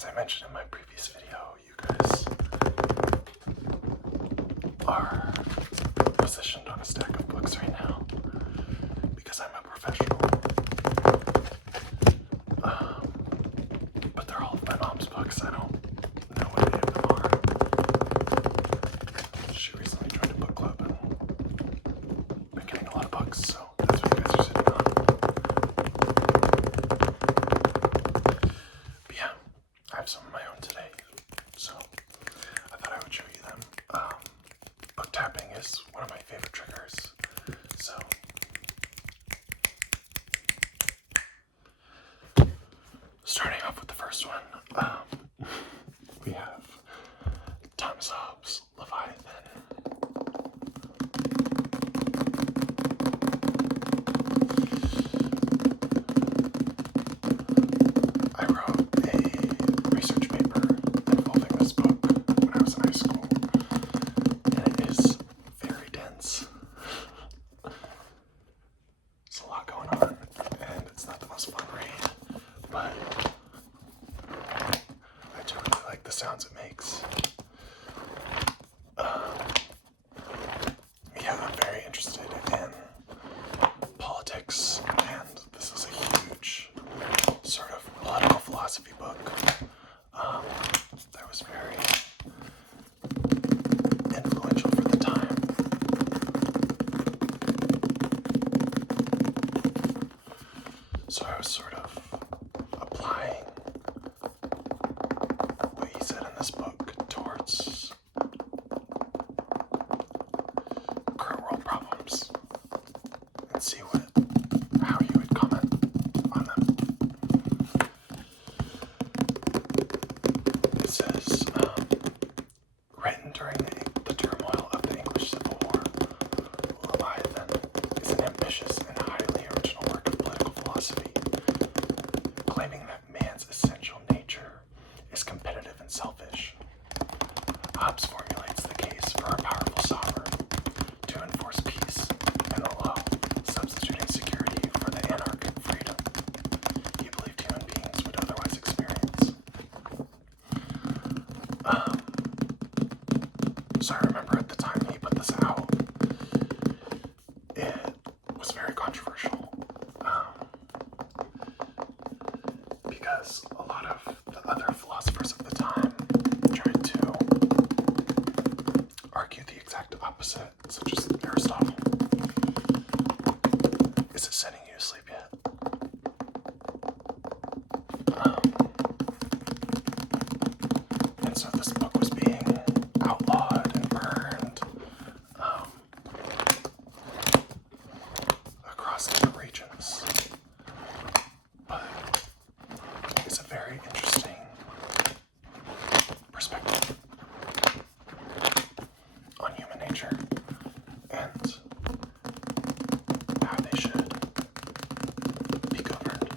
as I mentioned in my previous video, you guys are positioned on a stack of books right now because I'm a professional. But they're all of my mom's books. I don't know what any of them are. She recently joined a book club and been getting a lot of books, so that's what you guys are sitting on. But yeah, I have some of my own today, so I thought I would show you them. Book tapping is one of my favorite triggers, so starting off with the first one, we have Thomas Hobbes' Leviathan. I wrote a research paper involving this book when I was in high school, and it is very dense. There's a lot going on, and it's not the most fun read, but I do really like the sounds it makes. Yeah, I'm very interested in politics, and this is a huge sort of political philosophy book that was very influential for the time. So I was sort of applying what he said in this book towards current world problems and see how he would comment on them. It says, written during the turmoil of the English Civil War, Leviathan is an ambitious and highly original work of political philosophy, claiming that man's essential nature is competitive and selfish. Hobbes formulates the case for a powerful sovereign to enforce peace and the law, substituting security for the anarchic freedom he believed human beings would otherwise experience. So I remember at the time he put this out, it was very controversial, because a lot of the other philosophers of the time tried to argue the exact opposite, such as Aristotle. Is it sending you to sleep yet? And so this book was being outlawed and burned across different regions. But it's a very interesting perspective on human nature and how they should be governed.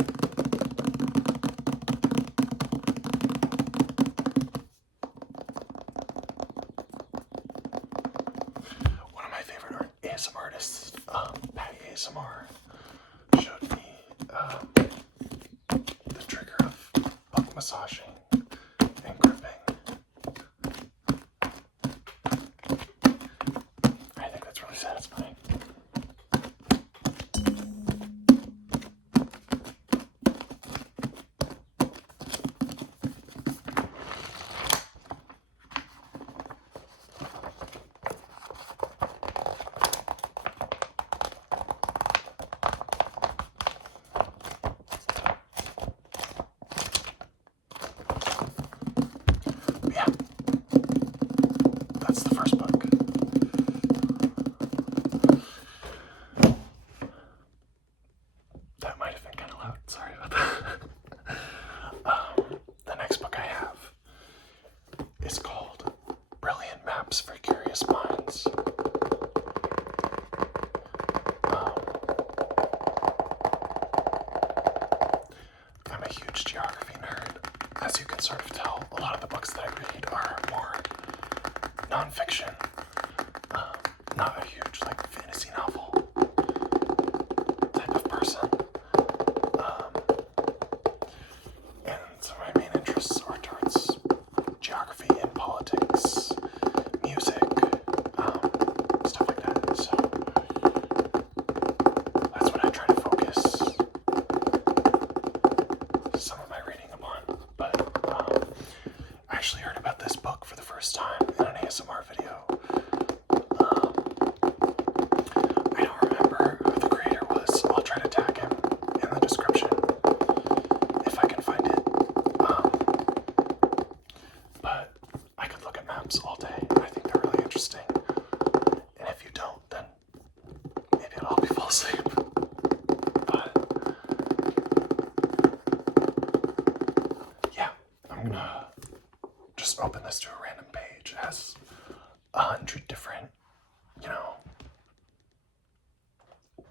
One of my favorite ASMR artists, Patty ASMR, showed me the trigger of book massaging and gripping. I think that's really satisfying. Yeah, that's the first book. That might have been kind of loud. Sorry about that. The next book I have is called Brilliant Maps for Curious Minds. I'm a huge geography nerd. As you can sort of tell, a lot of the books that I read are more nonfiction, not a huge fantasy novel type of person. And so my main interests are towards I'm gonna just open this to a random page. It has 100 different,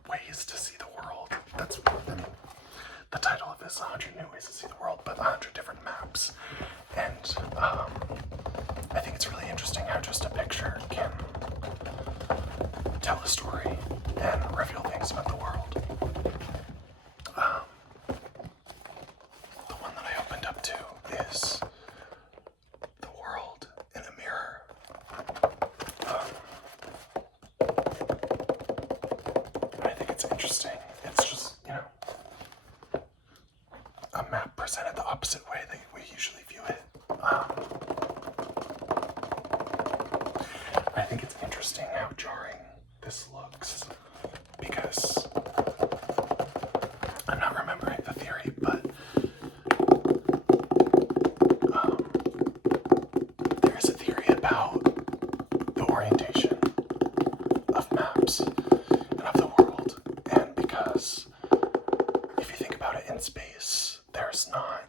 ways to see the world. That's the title of this, 100 New Ways to See the World, but 100 different maps. And I think it's really interesting how just a picture can tell a story and reveal things about the world. The one that I opened up to is the world in a mirror. I think it's interesting. It's just, a map presented the opposite way that we usually view it. I think it's interesting how jarring this looks, because I'm not remembering the theory, but there is a theory about the orientation of maps and of the world, and because if you think about it in space, there's not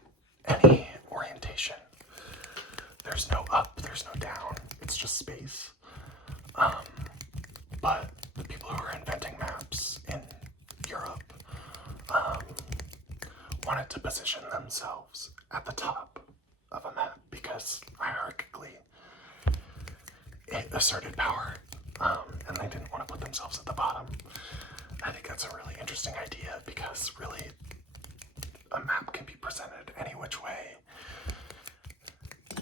any orientation. There's no up, there's no down, it's just space. But the people who are inventing maps in Europe wanted to position themselves at the top of a map because hierarchically it asserted power, and they didn't want to put themselves at the bottom. I think that's a really interesting idea because really a map can be presented any which way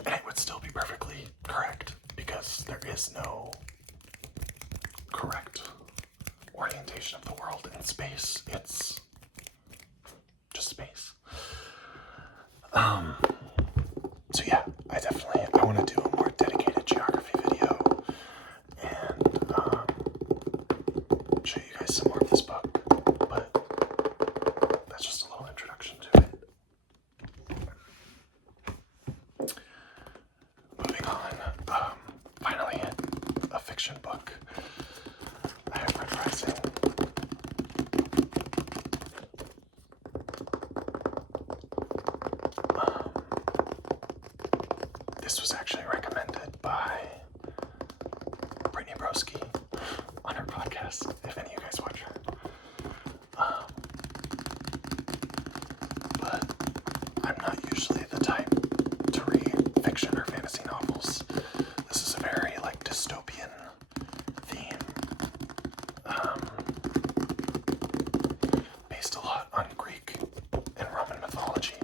and it would still be perfectly correct because there is no correct orientation of the world in space. It's just space. So yeah, I want to do a more dedicated geography video and show you guys some more of this book, but that's just a little introduction to it. Moving on, finally a fiction book. I have read Rising. This was actually recommended by Brittany Broski on her podcast, if any of you guys watch her. But I'm not usually the type to read fiction or fantasy novels. This is a very dystopian theme, based a lot on Greek and Roman mythology.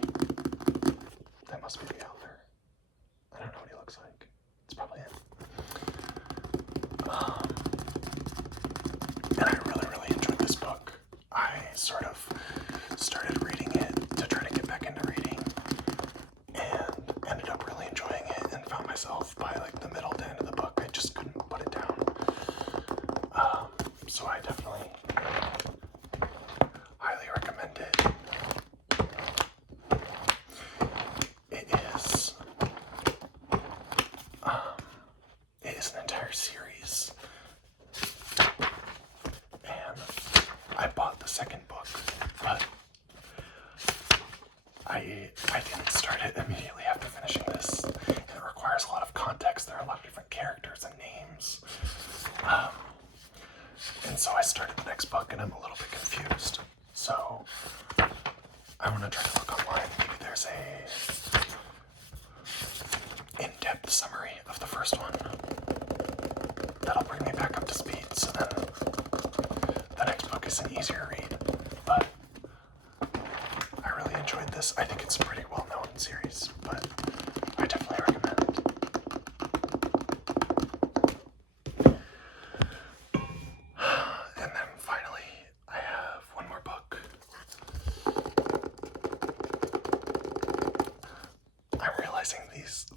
That must be the author. I don't know what he looks like. It's probably it. And I really, really enjoyed this book. I sort of started reading it to try to get back into reading and ended up really enjoying it and found myself by the middle to end of the book, I just couldn't put it down. So I definitely highly recommend it. It is an entire series, and I bought the second book, but I didn't start it immediately after finishing this, and it requires a lot of context. There are a lot of different characters and names, and so I started the next book, and I'm a little bit confused. So I want to try to look online. Maybe there's a in-depth summary of the first one that'll bring me back up to speed, so then the next book is an easier read. But I really enjoyed this. I think it's a pretty well-known series, but I definitely recommend. And then finally, I have one more book. I'm realizing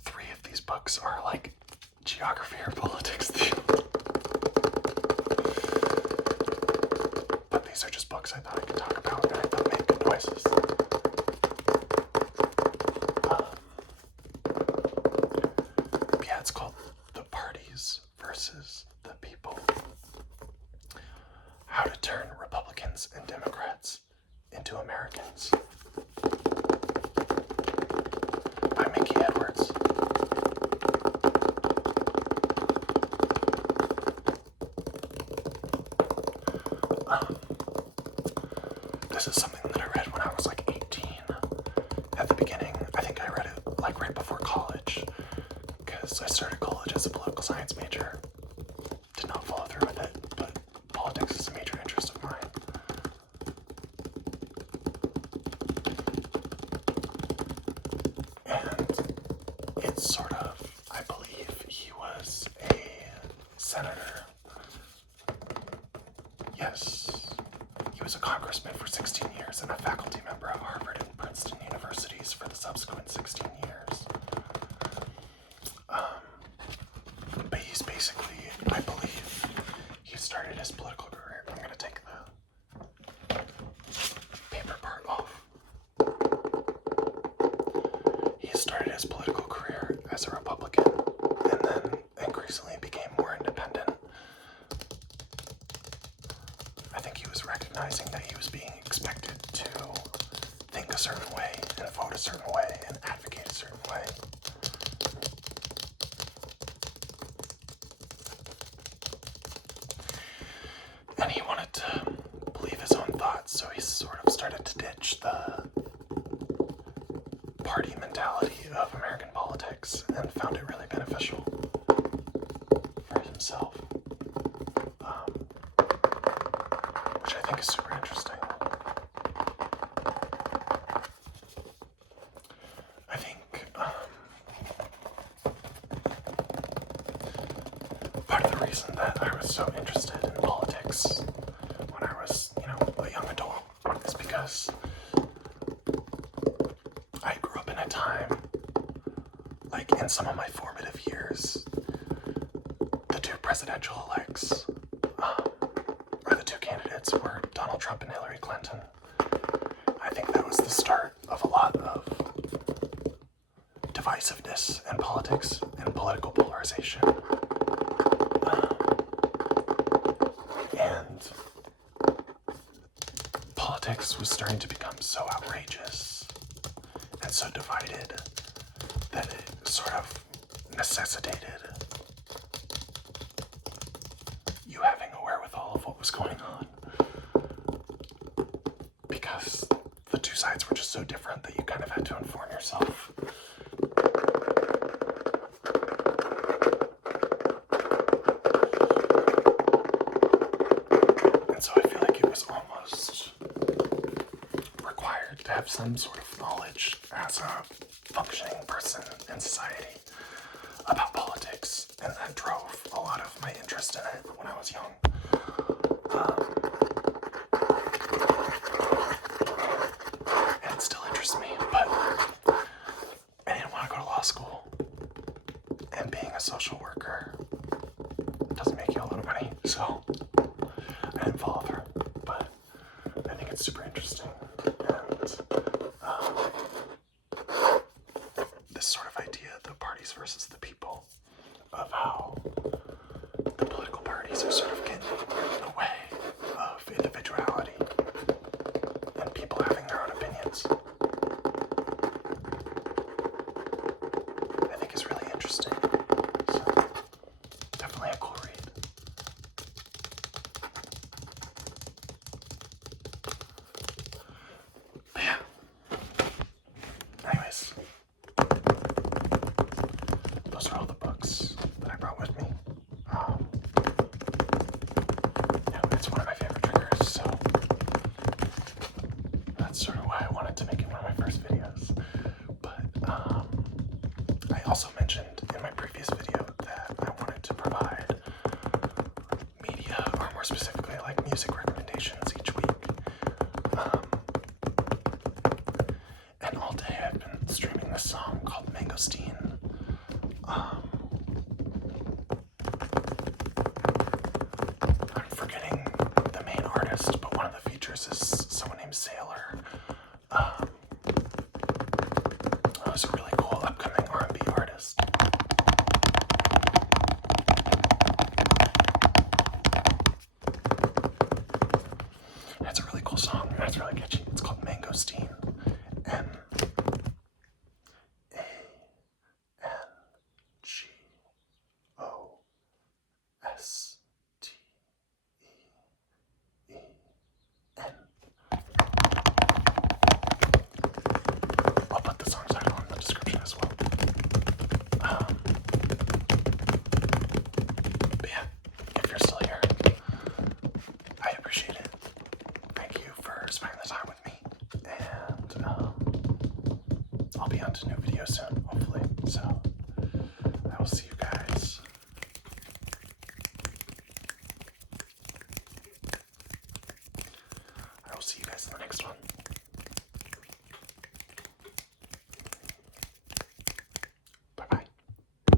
three of these books are geography or politics themed. But these are just books I thought I could talk about and I thought make good noises. Yeah, it's called The Parties versus the People. How to Turn Republicans and Democrats into Americans. By Mickey political science major. Did not follow through with it, but politics is a major interest of mine. And it's sort of, I believe he was a senator. Yes, he was a congressman for 16 years and a faculty member at Harvard and Princeton universities for the subsequent 16 years. But he's basically, I believe, he started his political career. I'm going to take the paper part off. He started his political career as a Republican and then increasingly became more independent. I think he was recognizing that he was being expected to think a certain way and vote a certain way and advocate a certain way. And he wanted to believe his own thoughts, so he sort of started to ditch the party mentality of American politics and found it really beneficial for himself, which I think is super interesting. I think part of the reason that I was so interested in politics when I was, a young adult is because I grew up in a time, like in some of my formative years, the two presidential elects, or the two candidates were Donald Trump and Hillary Clinton. I think that was the start of a lot of divisiveness in politics and political polarization. And politics was starting to become so outrageous and so divided that it sort of necessitated you having a wherewithal of what was going on, because the two sides were just so different that you kind of had to inform yourself. And so I feel like it was almost required to have some sort of knowledge as a functioning person in society about politics, and that drove a lot of my interest in it when I was young. And it still interests me, but I didn't want to go to law school, and being a social worker doesn't make you a lot of money, so I didn't follow through, but I think it's super interesting. This sort of idea, the parties versus the people, of how the political parties are sort of getting in the way of individuality and people having their own opinions, I think is really interesting. So, definitely a cool read. But yeah. Anyways. Those are all the books that I brought with me. It's one of my favorite triggers, so that's sort of why I wanted to make it one of my first videos. But I also mentioned in my previous video that I wanted to provide media, or more specifically, like music recommendations each week. And all day I've been streaming this song called Mangosteen. I'm forgetting the main artist, but one of the features is someone named SAILORR. Who's a really cool upcoming R&B artist. And it's a really cool song, and it's really catchy. It's called Mangosteen. M-A-N-G-O-S-T-E-E-N. new video soon, hopefully. So I will see you